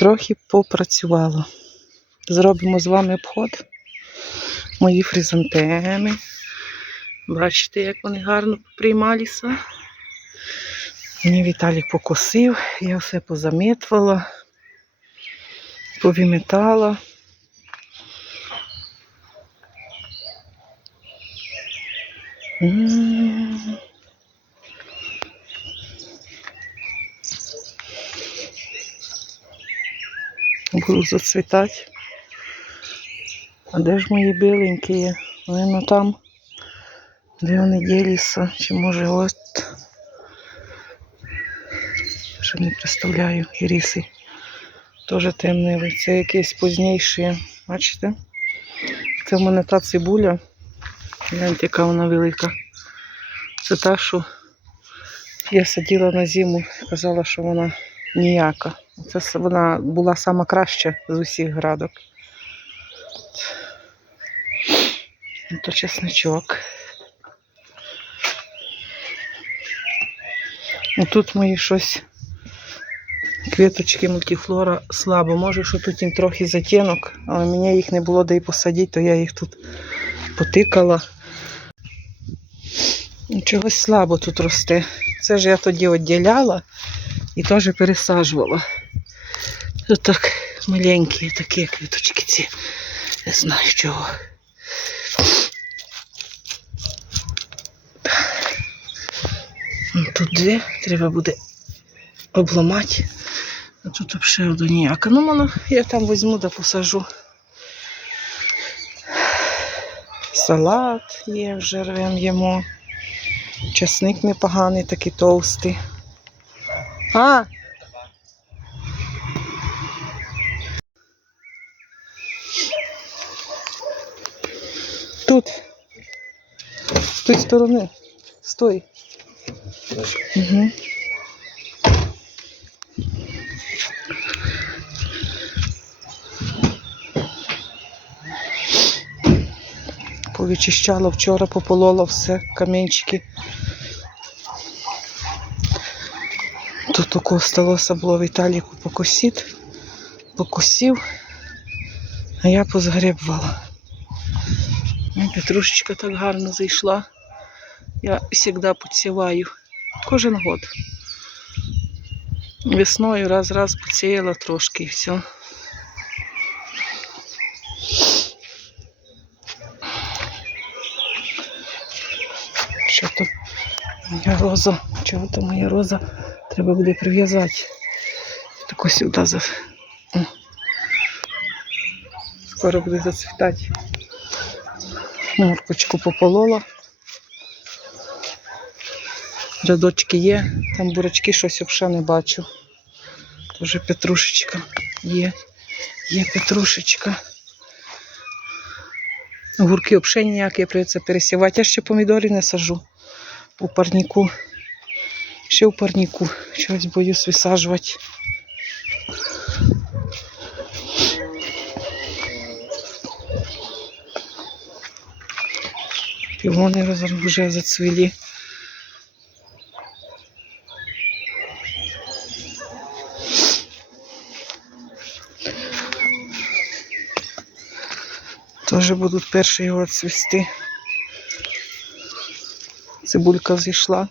трохи попрацювала. Зробимо з вами обход. Мої хризантеми. Бачите, як вони гарно приймалися. Мені Віталік покосив, я все позамітувала, повіметала. М. Будуть зацвітати. А де ж мої біленькі? Вони там. Де вони ділися? Чи може от. Що не представляю, іріси. Теж темнили. Це якісь позніші. Бачите? Це в мене та цибуля. Гляньте, яка вона велика. Це та, що я сиділа на зиму і казала, що вона ніяка. Це вона була сама краща з усіх градок. Ну, То чесничок. Ну, Тут мої щось квіточки мультифлора слабо. Може, що тут їм трохи затінок, але мені їх не було де й посадити, то я їх тут потикала. Ну, Чогось слабо тут росте. Це ж я тоді відділяла і теж пересаджувала. Тут так маленькі такі квіточки ці. Не знаю чого. Тут дві треба буде обламати. А тут взагалі одну ніяка. Ну, воно, я там візьму да посажу. Салат є, вже рвем їмо. Часник непоганий, такий товстий. А! Тут. З тої сторони. Стой. Угу. Повичищала вчора, пополола все, камінчики. Такого сталося було в Італіку. Покосив, а я позгребувала. Петрушечка так гарно зайшла. Я завжди підсіваю. Кожен год. Весною раз-раз посіяла трошки і все. Що то моя роза? Чого то моя роза? Треба буде прив'язати. Тако сюди за. Скоро буде зацвітати. Моркочку пополола. Рядочки є, там бурячки щось взагалі не бачу. Тоже петрушечка є. Є петрушечка. Огурки взагалі ніякі прийдеться пересівати. Я ще помідори не сажу у парніку. Ще у парніку. Щось боюсь висаджувати. Півони вже зацвілі. Тоже будуть перші його цвісти. Цибулька зійшла.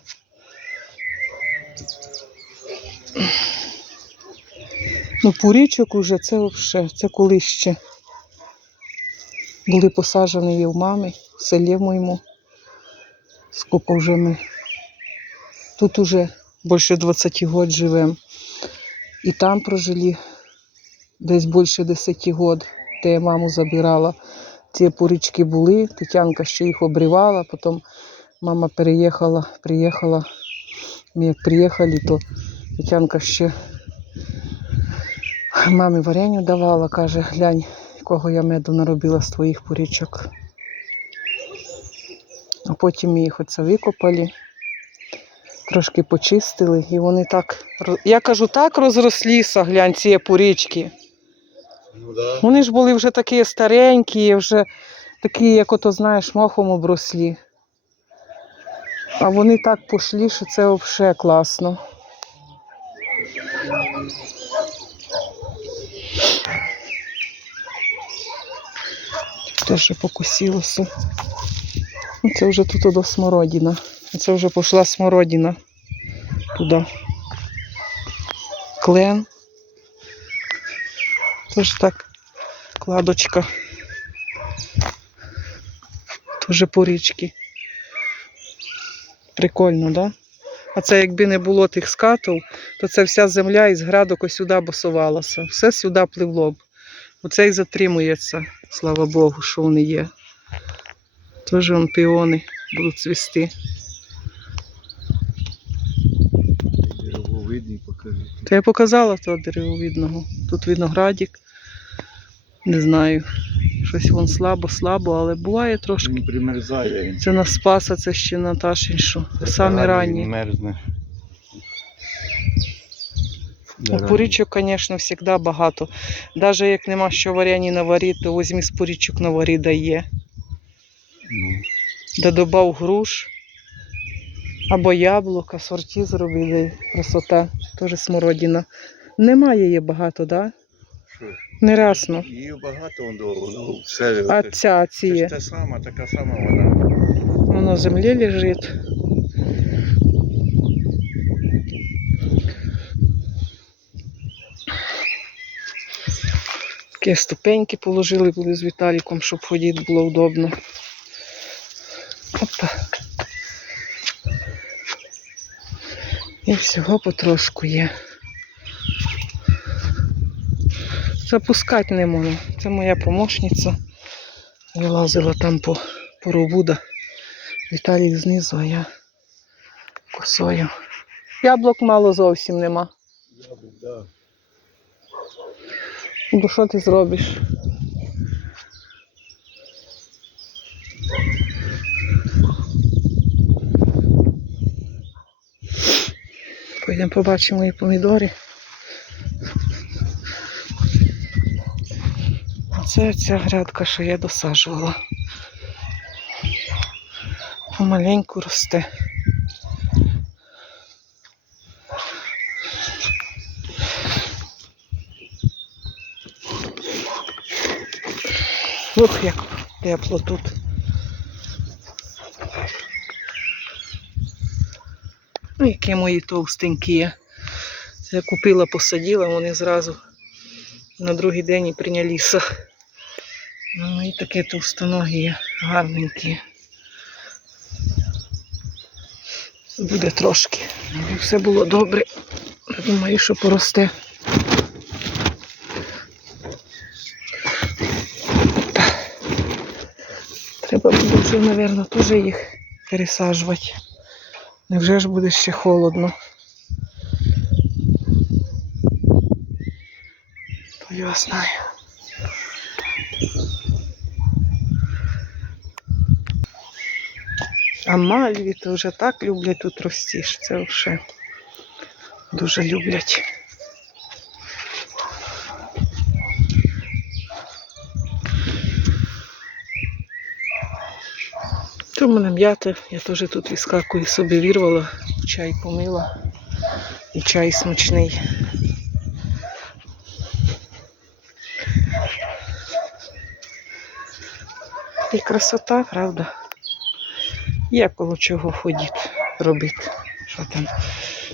Ну, порічок уже це взагалі, це коли ще були посаджені є в мами, в селі моєму. Скільки вже ми. Тут уже більше 20 років живемо. І там прожили десь більше 10 років, де я маму забирала. Ці порічки були, Тетянка ще їх обрівала, потім мама переїхала, приїхала. Ми як приїхали, то Тетянка ще мамі вареню давала, каже, глянь, якого я меду наробила з твоїх порічок. А потім їх оце викопали, трошки почистили, і вони так, я кажу, так розрослися, глянь, ці порічки. Ну да. Вони ж були вже такі старенькі, вже такі, як ото, знаєш, мохом оброслі. А вони так пішли, що це взагалі класно. Теж покосилося. Ну, Це вже тут до смородина. Це вже пішла смородина туди. Клен. Теж так кладочка. Теж по річки. Прикольно, да? А це якби не було тих скатів, то це вся земля із градок ось сюди босувалася. Все сюди пливло б. Оце і затримується, слава Богу, що вони є. Теж вон піони будуть цвісти. Деревовидний покажи. То я показала того деревовидного. Тут виноградик. Не знаю. Щось вон слабо-слабо, але буває трошки. Він примерзає. Це на Спаса, це ще на Ташиншу. Самі ранні. Мерзне. Ну, Порічок, звісно, завжди багато. Навіть як нема що варяні наварити, то візьми з порічок наварі дає. Ну, Да добав груш. Або яблука, сорті зробили. Красота. Теж смородина. Немає її багато, так? Да? Нерасно. Її багато он ну, все. А ця це ж те сама, така сама вона. Воно в землі лежить. Такі ступеньки положили були з Віталіком, щоб ходити було удобно. Опа. І всього потрошку є. Запускати не можу. Це моя помощниця. Вилазила там по, по ровуда. Віталік знизу, а я косою. Яблук мало зовсім нема. Да. Бо що ти зробиш? Пойдемо побачимо мої помідори. Оце ця грядка, що я досаджувала. Помаленьку росте. Ух, як тепло тут. Ну, які мої товстенькі є. Я купила, посадила, вони зразу на другий день і прийнялися. Ну і такі товстоногі гарненькі. Буде трошки. Все було добре. Думаю, що поросте. Треба мабуть, теж їх пересаджувати. Невже ж буде ще холодно? То я знаю. А мальві то вже так люблять тут ростіш. Це вже дуже люблять. Це в мене м'яти, я теж тут відскакую собі вірвала, чай помила. І чай смачний. І красота, правда? Є коло чого ходити, робити. Що там,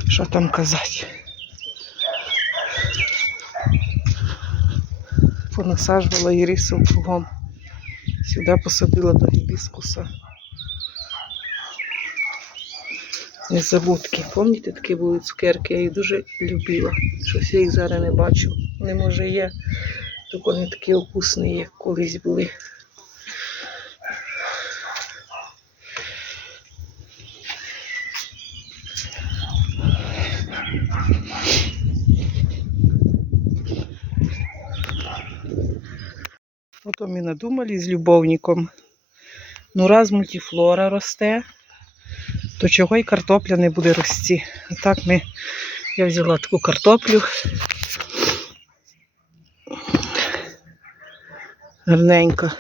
що там казати. Понасаджувала ірису кругом. Сюди посадила до гібіскуса. Незабудки. Пам'ятаєте, такі були цукерки, я їх дуже любила. Щось я їх зараз не бачу. Вони може є, тільки вони такі вкусні, як колись були. Ото ми надумали з любовником. Ну, раз мультифлора росте, то чого й картопля не буде рости. А так ми, я взяла таку картоплю. Гарненько.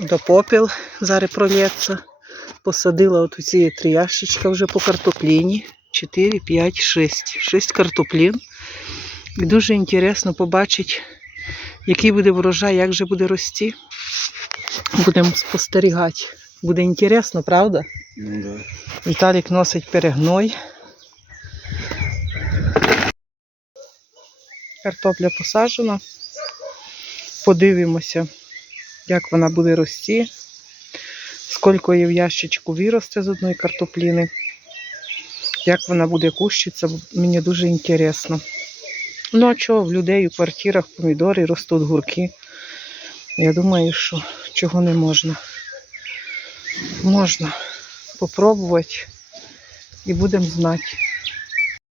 До попіл зараз пролється. Посадила от ці три ящичка вже по картопліні. 4, 5, 6. 6 картоплін. І дуже інтересно побачити, який буде врожай, як же буде рости. Будемо спостерігати. Буде інтересно, правда? Ну да. Віталік носить перегной. Картопля посаджена. Подивимося, як вона буде рости. Скільки її в ящичку виросте з одної картопліни. Як вона буде кущитися, мені дуже інтересно. Ну а чого, в людей у квартирах помідори ростуть гурки. Я думаю, що чого не можна. Можна попробувати і будемо знати.